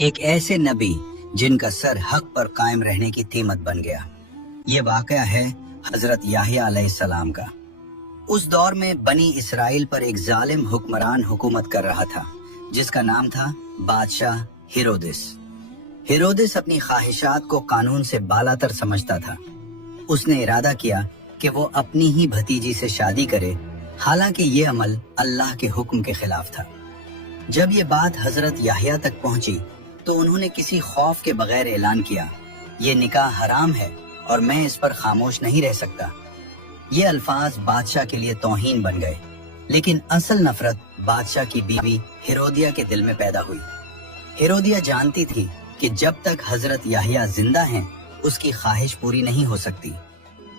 ایک ایسے نبی جن کا سر حق پر قائم رہنے کی قیمت بن گیا۔ یہ واقعہ ہے حضرت یحییٰ علیہ السلام کا۔ اس دور میں بنی اسرائیل پر ایک ظالم حکمران حکومت کر رہا تھا جس کا نام تھا بادشاہ ہیرودس۔ ہیرودس اپنی خواہشات کو قانون سے بالا تر سمجھتا تھا۔ اس نے ارادہ کیا کہ وہ اپنی ہی بھتیجی سے شادی کرے، حالانکہ یہ عمل اللہ کے حکم کے خلاف تھا۔ جب یہ بات حضرت یحییٰ تک پہنچی تو انہوں نے کسی خوف کے بغیر اعلان کیا، یہ نکاح حرام ہے اور میں اس پر خاموش نہیں رہ سکتا۔ یہ الفاظ بادشاہ کے لیے توہین بن گئے، لیکن اصل نفرت بادشاہ کی بیوی ہیرودیہ کے دل میں پیدا ہوئی۔ ہیرودیہ جانتی تھی کہ جب تک حضرت یحییٰ زندہ ہیں اس کی خواہش پوری نہیں ہو سکتی۔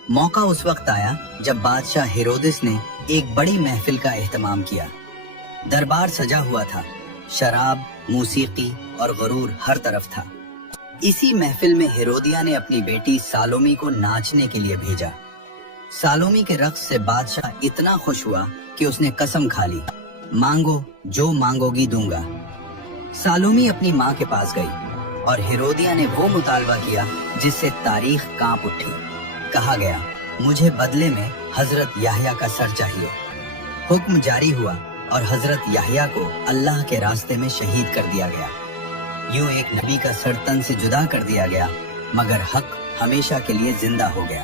موقع اس وقت آیا جب بادشاہ ہیرودس نے ایک بڑی محفل کا اہتمام کیا۔ دربار سجا ہوا تھا، شراب، موسیقی اور غرور ہر طرف تھا۔ اسی محفل میں ہیرودیہ نے اپنی بیٹی سالومی کو ناچنے کے لیے بھیجا۔ سالومی کے رقص سے بادشاہ اتنا خوش ہوا کہ اس نے قسم کھا لی، مانگو جو مانگو گی دوں گا۔ سالومی اپنی ماں کے پاس گئی اور ہیرودیہ نے وہ مطالبہ کیا جس سے تاریخ کانپ اٹھی۔ کہا گیا، مجھے بدلے میں حضرت یحییٰ کا سر چاہیے۔ حکم جاری ہوا اور حضرت یحییٰ کو اللہ کے راستے میں شہید کر دیا گیا۔ یوں ایک نبی کا سر تن سے جدا کر دیا گیا، مگر حق ہمیشہ کے لیے زندہ ہو گیا۔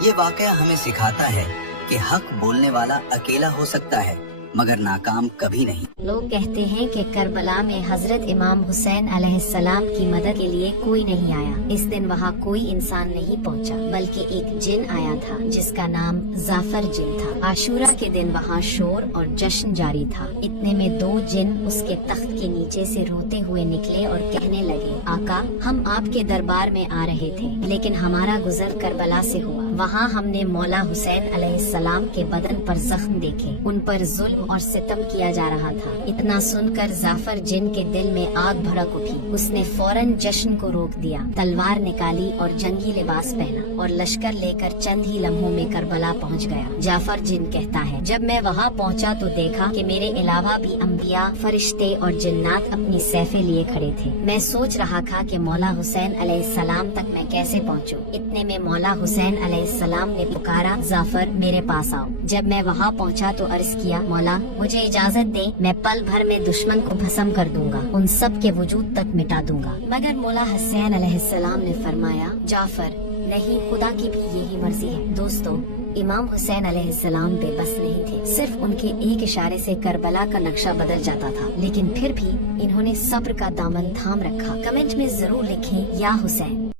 یہ واقعہ ہمیں سکھاتا ہے کہ حق بولنے والا اکیلا ہو سکتا ہے مگر ناکام کبھی نہیں۔ لوگ کہتے ہیں کہ کربلا میں حضرت امام حسین علیہ السلام کی مدد کے لیے کوئی نہیں آیا۔ اس دن وہاں کوئی انسان نہیں پہنچا بلکہ ایک جن آیا تھا جس کا نام زعفر جن تھا۔ عاشورہ کے دن وہاں شور اور جشن جاری تھا۔ اتنے میں دو جن اس کے تخت کے نیچے سے روتے ہوئے نکلے اور کہنے لگے، آقا، ہم آپ کے دربار میں آ رہے تھے لیکن ہمارا گزر کربلا سے ہوا۔ وہاں ہم نے مولا حسین علیہ السلام کے بدن پر زخم دیکھے، ان پر ظلم اور ستم کیا جا رہا تھا۔ اتنا سن کر زعفر جن کے دل میں آگ بھڑک اٹھی۔ اس نے فوراً جشن کو روک دیا، تلوار نکالی اور جنگی لباس پہنا اور لشکر لے کر چند ہی لمحوں میں کربلا پہنچ گیا۔ جعفر جن کہتا ہے، جب میں وہاں پہنچا تو دیکھا کہ میرے علاوہ بھی انبیاء، فرشتے اور جنات اپنی سیفیں لیے کھڑے تھے۔ میں سوچ رہا تھا کہ مولا حسین علیہ السلام تک میں کیسے پہنچوں۔ اتنے میں مولا حسین علیہ السلام نے پکارا، جعفر میرے پاس آؤ۔ جب میں وہاں پہنچا تو عرض کیا، مولا مجھے اجازت دیں، میں پل بھر میں دشمن کو بھسم کر دوں گا، ان سب کے وجود تک مٹا دوں گا۔ مگر مولا حسین علیہ السلام نے فرمایا، جعفر نہیں، خدا کی بھی یہی مرضی ہے۔ دوستو، امام حسین علیہ السلام بے بس نہیں تھے، صرف ان کے ایک اشارے سے کربلا کا نقشہ بدل جاتا تھا، لیکن پھر بھی انہوں نے صبر کا دامن تھام رکھا۔ کمنٹ میں ضرور لکھیں، یا حسین۔